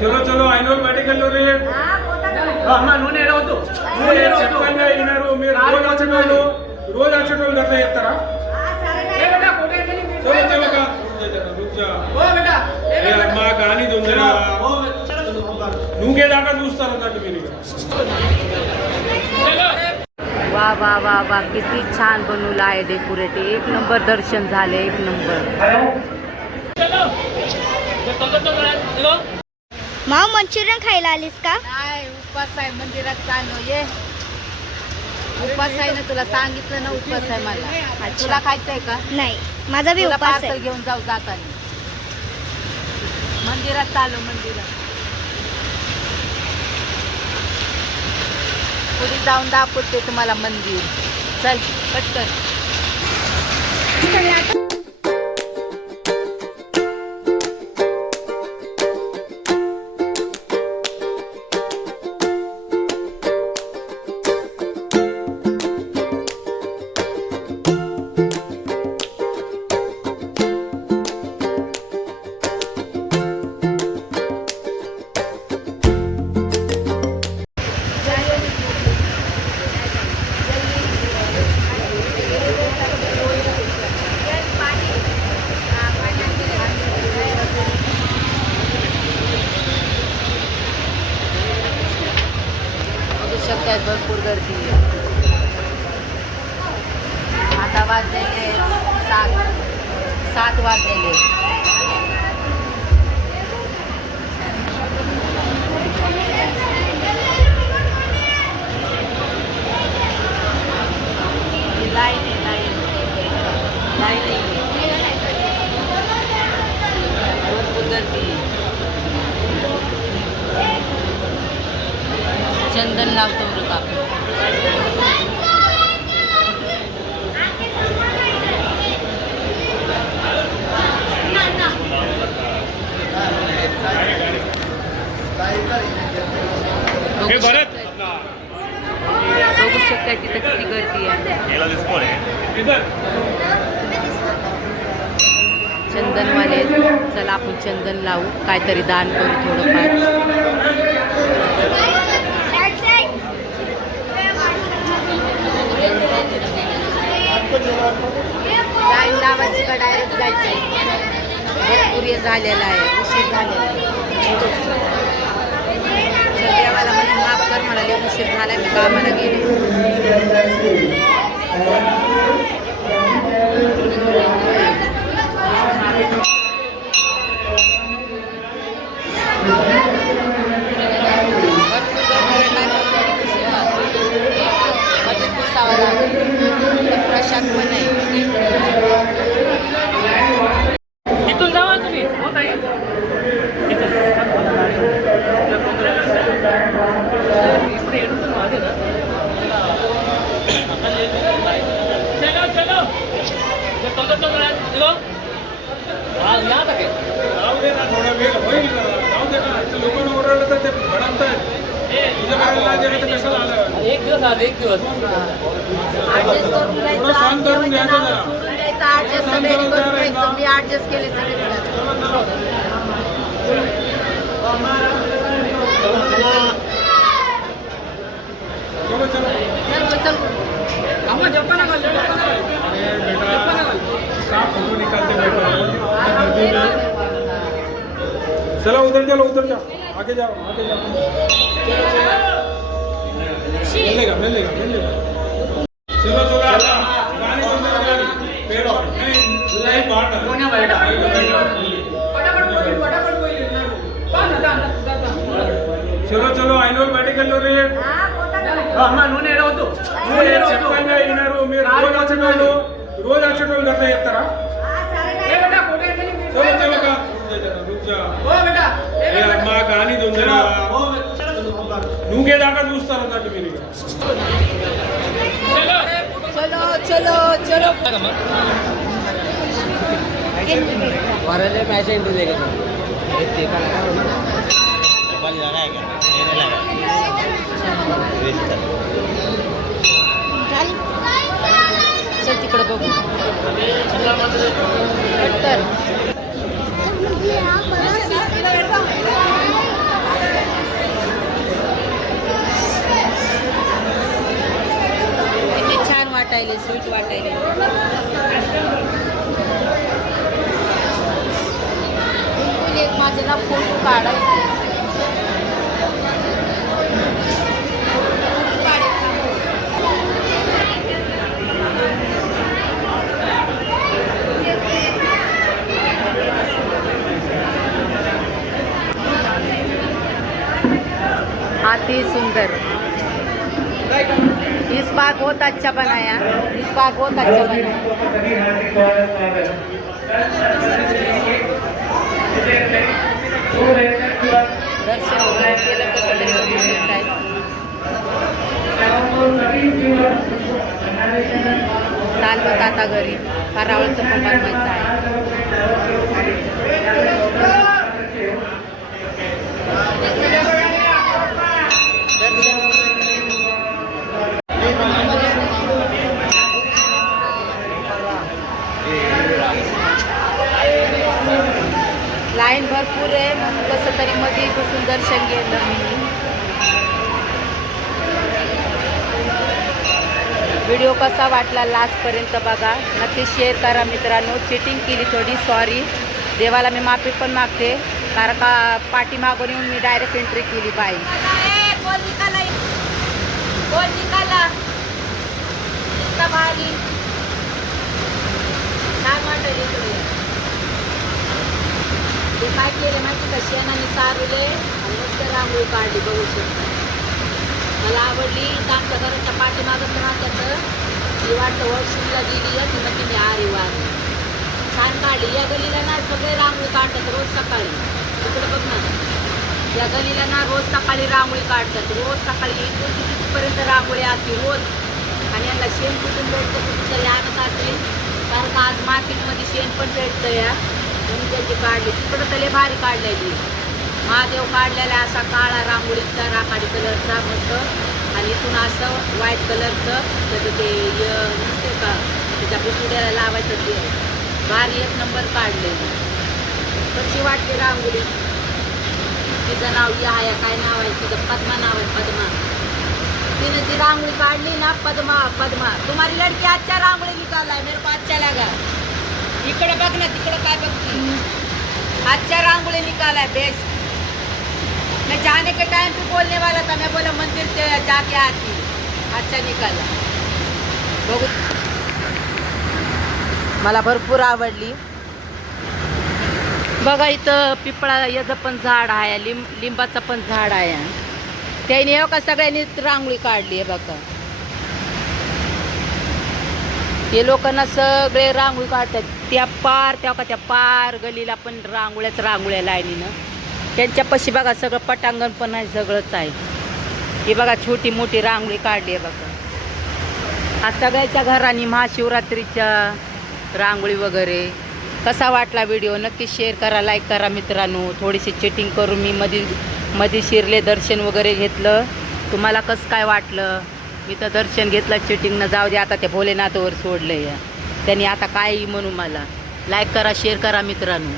चलो चलो ఐనూరు బయటికి వెళ్ళండి. అమ్మ నూనె ఏడవద్దు. చెప్పండి అయినారు మీరు రోజు వచ్చేటోళ్ళు అట్లా చెప్తారా? चलो चलो का रुक जा ఏ అమ్మా కానీ దొంగరా నువ్వుకేదాకా చూస్తారు అన్నట్టు మీరు. वा वा वा वा किती छान बनवलं आहे डेकोरेट. एक नंबर दर्शन झाले, एक नंबर. माव मंचुरियन खायला आलीस का? नाही, उपवास आहे, मंदिरात चाललो. ये उपवास आहे ना, तुला सांगितलं ना उपवास आहे मला. तुला खायचंय का? नाही, माझा बी तुला उपास पार्सल आहे. घेऊन जाऊ जाताना. मंदिरात चाललो, मंदिरात. पुढे जाऊन दाखवते तुम्हाला मंदिर. चल पटकन. शकतात भरपूर गर्दी. आता वाजलेले 7 वाजलेले. लाईन भरपूर गर्दी. चंदन लावतो बघा. बघू शकता तिथं किती गर्दी आहे. चंदनवाले, चला आपण चंदन लावू, काहीतरी दान करू थोडंफार. लाईन लावायची का डायरेक्ट जायचं? भरपूर हे झालेला आहे, उशीर झालेला आहे. देवाला मला माफ कर, मला लय उशीर झाला, मी कामाला गेले. प्रशांत पण आहे. इथून जावा तुम्ही. होता येईल जाऊ दे ना, थोडा वेळ होईल. जाऊ दे ना, लोकांना ओरडलं तर ते भडकतायत. तुझ्या करायला गेलं तर कशाला आलं? एक दिवस आज एक दिवस ऍडजस्ट करून घ्यायचं, थोडं सहन करून घ्यायचं नाव जरा. सोडून द्यायचं, ऍडजस्ट सगळ्यांनी करून घ्यायचं. मी ऍडजस्ट केले सगळे. चलो चलो. चल आम्हा जपाना घाल. अरे बेटा साफ फोटो निकालते बैठो. चलो उधर चलो, उधर जाओ, आगे जाओ, आगे जाओ. चलो चलो, मिलेगा. चलो चलो गाड़ी बंद कर. गाड़ी पेड़ नहीं लाइन बाहर डालो. कोण्या बाहेर टाक. चलो चलो ఐనూరు బయటికి వెళ్ళండి. అమ్మ నూనె ఏడవద్దు. చెప్పండి అయినారు మీరు రోజు వచ్చేటోళ్ళు అట్లా చెప్తారా? चलो चलो का रुक जा ఏ అమ్మా కానీ దొంగరా నువ్వుకేదాకా చూస్తారు అన్నట్టు మీరు. चलो वरले पैसे इंटू देगा नेपाली जाना है क्या? नहीं लगा चल तिकडे बघू. पटकन. काढायची. अति सुंदर. इस बार बहुत अच्छा बनाया. इस बार बहुत अच्छा बनाया. दर्शन वगैरे केलं कसं तरी बघू शकताय. चाललो आता घरी. फराळाचं पण बनवायचं आहे. लाईन भरपूर आहे म्हणून कसं तरी मध्ये बसून दर्शन घेतलं मी. व्हिडिओ कसा वाटला लास्टपर्यंत बघा. नक्की शेअर करा मित्रांनो. चिटिंग केली थोडी, सॉरी. देवाला मी माफी पण मागते कारण का पाठीमागून येऊन मी डायरेक्ट एंट्री केली बाई. भारी काय वाटलं. ते काय केले माहिती का, शेणाने सारवले आणि मस्त रांगोळी काढली बघू शकता. मला आवडली. आमच्या घराच्या पाठीमागं राहत्याचं ती वाटतं वर्षीला गेली आहे ती मग तिने आरी वार छान काढली. या गलीला ना सगळे रांगोळी काढतात रोज सकाळी. तिकडे बघ ना, या गलीला ना रोज सकाळी रांगोळी काढतात. रोज सकाळी इथून तिथपर्यंत रांगोळी असते रोज. आणि यांना शेण कुठून भेटतं कुठून तरी आणत असेल कारण का आज मार्केटमध्ये शेण पण भेटतं या म्हणून त्याची काढली. तिकडं तले भारी काढलेली. महादेव काढलेला असा काळा रांगोळीचा राखाडी कलरचा मस्त. आणि इथून असं व्हाईट कलरचं त्याचं ते नसते का त्याच्या पुतळ्याला लावायचं ते भारी एक नंबर काढलेली. कशी वाटते रांगोळी. तिचं नाव या आहे काय नाव आहे तिचं, पद्मा नाव आहे. पद्मा. तिने ती रांगोळी काढली ना, पद्मा. पद्मा तुम्हारी लड़की अच्छा रांगोळी निकाला है, मेरे को अच्छा लगा. इकडे बघ ना, तिकडे काय बघती. अच्छा रांगोळी निकाला है, बेस्ट. मैं जाने के टाइम पे बोलने वाला था, मैं बोला मंदिर से जाके आती. अच्छा निकाला. बघू मला भरपूर आवडली. बघा इथं पिपळा याचं पण झाड आहे, लिंबाचं पण झाड आहे. त्याने हो का सगळ्यांनी रांगोळी काढली आहे बघा. हे लोकांना सगळे रांगोळी काढतात. त्या पार गलीला पण रांगोळ्या लाईनीनं. त्यांच्यापाशी बघा सगळं पटांगण पण आहे, सगळंच आहे. हे बघा छोटी मोठी रांगोळी काढली आहे बघा. आज सगळ्याच्या घरांनी महाशिवरात्रीच्या रांगोळी वगैरे. कसा वाटला व्हिडिओ नक्की शेअर करा, लाईक करा मित्रांनो. थोडीशी चिटिंग करून मी मध्ये शिरले, दर्शन वगैरे घेतलं. तुम्हाला कसं काय वाटलं. मी तर दर्शन घेतलं चिटिंगनं. जाऊ दे आता ते भोलेनाथवर सोडलं या त्यांनी आता काय म्हणू. मला लाईक करा, शेअर करा मित्रांनो.